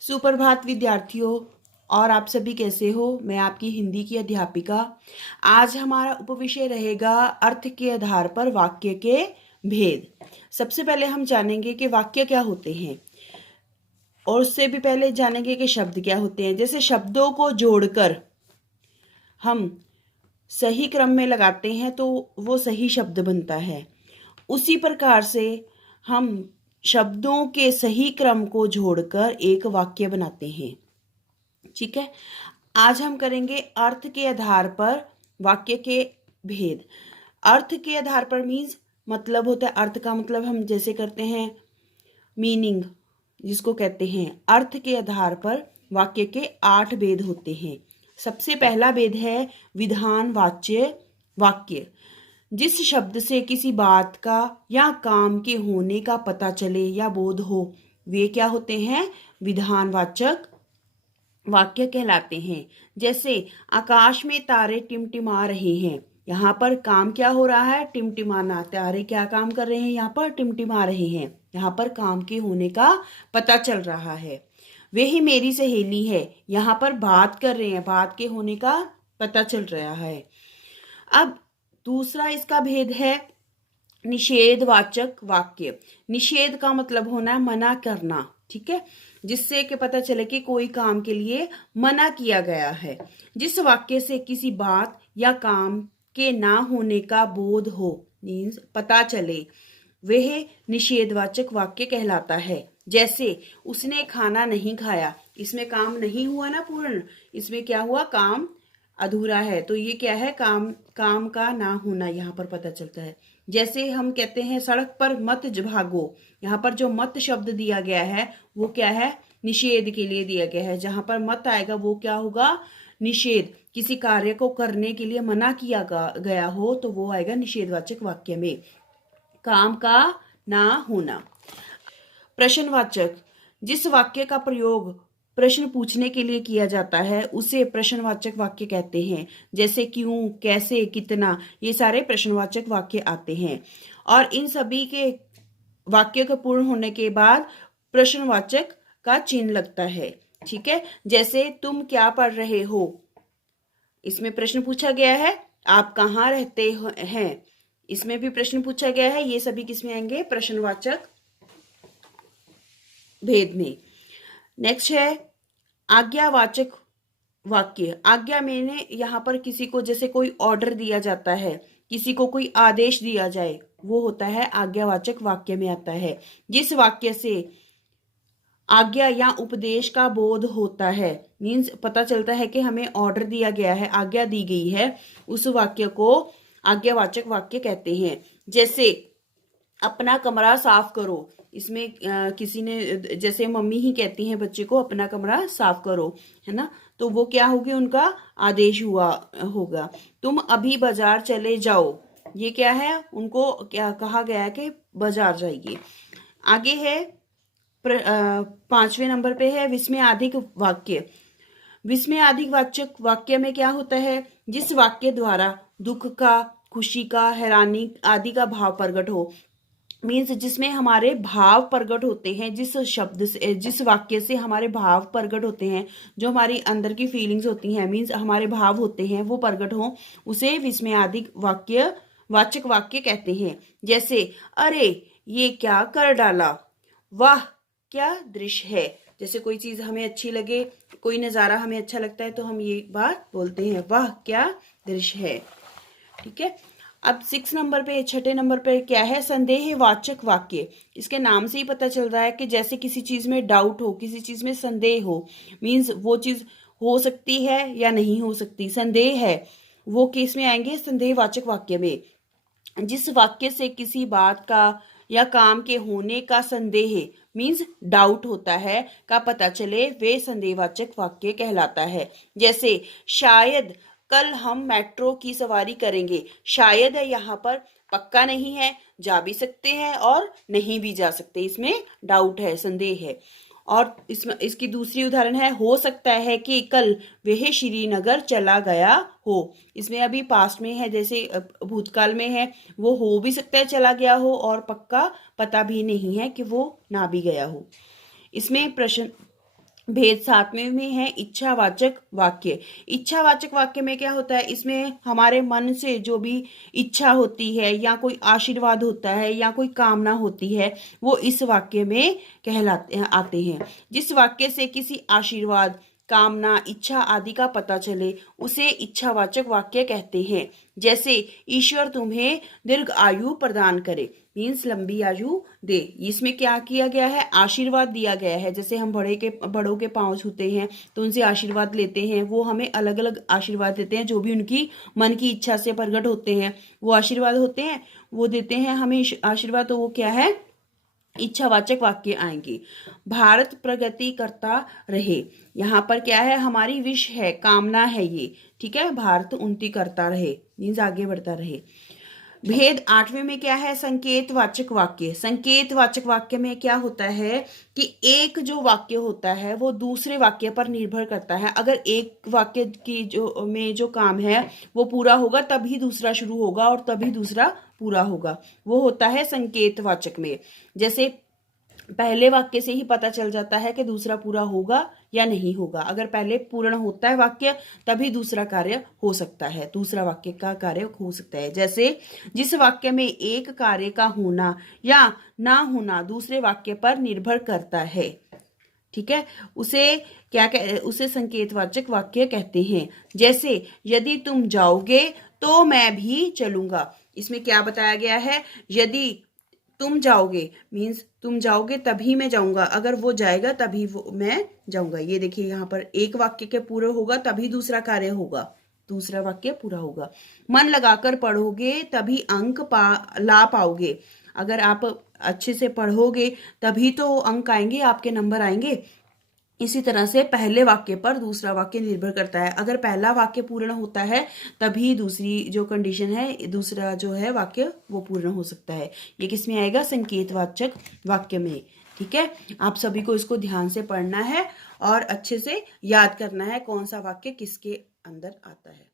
सुप्रभात विद्यार्थियों, और आप सभी कैसे हो। मैं आपकी हिंदी की अध्यापिका। आज हमारा उपविषय रहेगा अर्थ के आधार पर वाक्य के भेद। सबसे पहले हम जानेंगे कि वाक्य क्या होते हैं, और उससे भी पहले जानेंगे कि शब्द क्या होते हैं। जैसे शब्दों को जोड़कर हम सही क्रम में लगाते हैं तो वो सही शब्द बनता है। उसी प्रकार से हम शब्दों के सही क्रम को जोड़कर एक वाक्य बनाते हैं। ठीक है, आज हम करेंगे अर्थ के आधार पर वाक्य के भेद। अर्थ के आधार पर मीन्स मतलब होता है, अर्थ का मतलब हम जैसे करते हैं मीनिंग, जिसको कहते हैं अर्थ के आधार पर वाक्य के 8 भेद होते हैं। सबसे पहला भेद है विधानवाच्य वाक्य। जिस शब्द से किसी बात का या काम के होने का पता चले या बोध हो, वे क्या होते हैं? विधानवाचक वाक्य कहलाते हैं। जैसे आकाश में तारे टिमटिमा रहे हैं, यहाँ पर काम क्या हो रहा है? टिमटिमाना। तारे क्या काम कर रहे हैं? यहाँ पर टिमटिमा रहे हैं। यहाँ पर काम के होने का पता चल रहा है। वही मेरी सहेली है, यहाँ पर बात कर रहे हैं, बात के होने का पता चल रहा है। अब दूसरा इसका भेद है निषेधवाचक वाक्य। निषेध का मतलब होना है मना करना। ठीक है, जिससे कि पता चले कि कोई काम के लिए मना किया गया है। जिस वाक्य से किसी बात या काम के ना होने का बोध हो, मीन्स पता चले, वह निषेधवाचक वाक्य कहलाता है। जैसे उसने खाना नहीं खाया, इसमें काम नहीं हुआ ना पूर्ण, इसमें क्या हुआ? काम अधूरा है, तो ये क्या है? काम का ना होना यहाँ पर पता चलता है। जैसे हम कहते हैं सड़क पर मत भागो, यहाँ पर जो मत शब्द दिया गया है वो क्या है? निषेध के लिए दिया गया है। जहां पर मत आएगा वो क्या होगा? निषेध। किसी कार्य को करने के लिए मना किया गया हो तो वो आएगा निषेधवाचक वाक्य में, काम का ना होना। प्रश्नवाचक, जिस वाक्य का प्रयोग प्रश्न पूछने के लिए किया जाता है उसे प्रश्नवाचक वाक्य कहते हैं। जैसे क्यों, कैसे, कितना, ये सारे प्रश्नवाचक वाक्य आते हैं। और इन सभी के वाक्य के पूर्ण होने के बाद प्रश्नवाचक का चिन्ह लगता है। ठीक है, जैसे तुम क्या पढ़ रहे हो, इसमें प्रश्न पूछा गया है। आप कहाँ रहते हैं, इसमें भी प्रश्न पूछा गया है। ये सभी किसमें आएंगे? प्रश्नवाचक भेद में। नेक्स्ट है आज्ञावाचक वाक्य। आज्ञा मैंने यहाँ पर किसी को, जैसे कोई ऑर्डर दिया जाता है, किसी को कोई आदेश दिया जाए, वो होता है आज्ञावाचक वाक्य में आता है। जिस वाक्य से आज्ञा या उपदेश का बोध होता है, मीन्स पता चलता है कि हमें ऑर्डर दिया गया है, आज्ञा दी गई है, उस वाक्य को आज्ञावाचक वाक्य कहते हैं। जैसे अपना कमरा साफ करो, इसमें किसी ने, जैसे मम्मी ही कहती हैं बच्चे को अपना कमरा साफ करो, है ना, तो वो क्या होगी? उनका आदेश हुआ होगा। तुम अभी बाजार चले जाओ, ये क्या है? उनको क्या कहा गया है कि बाजार जाइए। आगे है 5वें नंबर पे है विस्मयादिक वाक्य। विस्मयादिक वाचक वाक्य में क्या होता है? जिस वाक्य द्वारा दुख का, खुशी का, हैरानी आदि का भाव प्रकट हो, मीन्स जिसमें हमारे भाव प्रकट होते हैं, जिस शब्द से, जिस वाक्य से हमारे भाव प्रकट होते हैं, जो हमारी अंदर की फीलिंग्स होती हैं, मीन्स हमारे भाव होते हैं, वो प्रकट हो, उसे विस्मयादिक वाक्य वाचक वाक्य कहते हैं। जैसे अरे ये क्या कर डाला, वाह क्या दृश्य है। जैसे कोई चीज हमें अच्छी लगे, कोई नजारा हमें अच्छा लगता है तो हम ये बात बोलते हैं, वाह क्या दृश्य है। ठीक है, अब 6 नंबर पे, 6ठे नंबर पे क्या है? संदेहवाचक वाक्य। इसके नाम से ही पता चल रहा है कि जैसे किसी चीज में डाउट हो, किसी चीज में संदेह हो, मीन्स वो चीज हो सकती है या नहीं हो सकती, संदेह है, वो किस में आएंगे? संदेहवाचक वाक्य में। जिस वाक्य से किसी बात का या काम के होने का संदेह, मीन्स डाउट होता है, का पता चले, वे संदेहवाचक वाक्य कहलाता है। जैसे शायद कल हम मेट्रो की सवारी करेंगे। शायद है यहाँ पर, पक्का नहीं है, जा भी सकते हैं और नहीं भी जा सकते, इसमें डाउट है, संदेह है। और इसमें इसकी दूसरी उदाहरण है हो सकता है कि कल वह श्रीनगर चला गया हो। इसमें अभी पास्ट में है, जैसे भूतकाल में है, वो हो भी सकता है चला गया हो, और पक्का पता भी नहीं है कि वो ना भी गया हो। इसमें प्रश्न भेद सातवें में है इच्छावाचक वाक्य। इच्छावाचक वाक्य में क्या होता है, इसमें हमारे मन से जो भी इच्छा होती है या कोई आशीर्वाद होता है या कोई कामना होती है वो इस वाक्य में कहलाते आते हैं। जिस वाक्य से किसी आशीर्वाद, कामना, इच्छा आदि का पता चले उसे इच्छावाचक वाक्य कहते हैं। जैसे ईश्वर तुम्हें दीर्घ आयु प्रदान करे, मीन्स लंबी आयु दे। इसमें क्या किया गया है, आशीर्वाद दिया गया है। जैसे हम बड़ों के पांव छूते हैं तो उनसे आशीर्वाद लेते हैं, वो हमें अलग अलग आशीर्वाद देते हैं जो भी उनकी मन की इच्छा से प्रकट होते हैं, वो आशीर्वाद होते हैं, वो देते हैं हमें आशीर्वाद। तो वो क्या है, इच्छावाचक वाक्य आएंगे। भारत प्रगति करता रहे, यहाँ पर क्या है, हमारी विश है, कामना है ये, ठीक है। भारत उन्नति करता रहे मीन्स आगे बढ़ता रहे। भेद आठवें में क्या है, संकेतवाचक वाक्य। संकेतवाचक वाक्य में क्या होता है कि एक जो वाक्य होता है वो दूसरे वाक्य पर निर्भर करता है। अगर एक वाक्य की जो काम है वो पूरा होगा तभी दूसरा शुरू होगा और तभी दूसरा पूरा होगा, वो होता है संकेतवाचक में। जैसे पहले वाक्य से ही पता चल जाता है कि दूसरा पूरा होगा या नहीं होगा। अगर पहले पूर्ण होता है वाक्य तभी दूसरा कार्य हो सकता है, दूसरा वाक्य का कार्य हो सकता है। जैसे जिस वाक्य में एक कार्य का होना या ना होना दूसरे वाक्य पर निर्भर करता है, ठीक है, उसे संकेतवाचक वाक्य कहते हैं। जैसे यदि तुम जाओगे तो मैं भी चलूंगा। इसमें क्या बताया गया है, यदि तुम जाओगे मीन्स तुम जाओगे तभी मैं जाऊंगा, अगर वो जाएगा तभी मैं जाऊंगा। ये देखिए यहाँ पर एक वाक्य के पूरा होगा तभी दूसरा कार्य होगा, दूसरा वाक्य पूरा होगा। मन लगाकर पढ़ोगे तभी अंक ला पाओगे। अगर आप अच्छे से पढ़ोगे तभी तो अंक आएंगे, आपके नंबर आएंगे। इसी तरह से पहले वाक्य पर दूसरा वाक्य निर्भर करता है। अगर पहला वाक्य पूर्ण होता है तभी दूसरी जो कंडीशन है, दूसरा जो है वाक्य वो पूर्ण हो सकता है। ये किस में आएगा, संकेतवाचक वाक्य में, ठीक है। आप सभी को इसको ध्यान से पढ़ना है और अच्छे से याद करना है कौन सा वाक्य किसके अंदर आता है।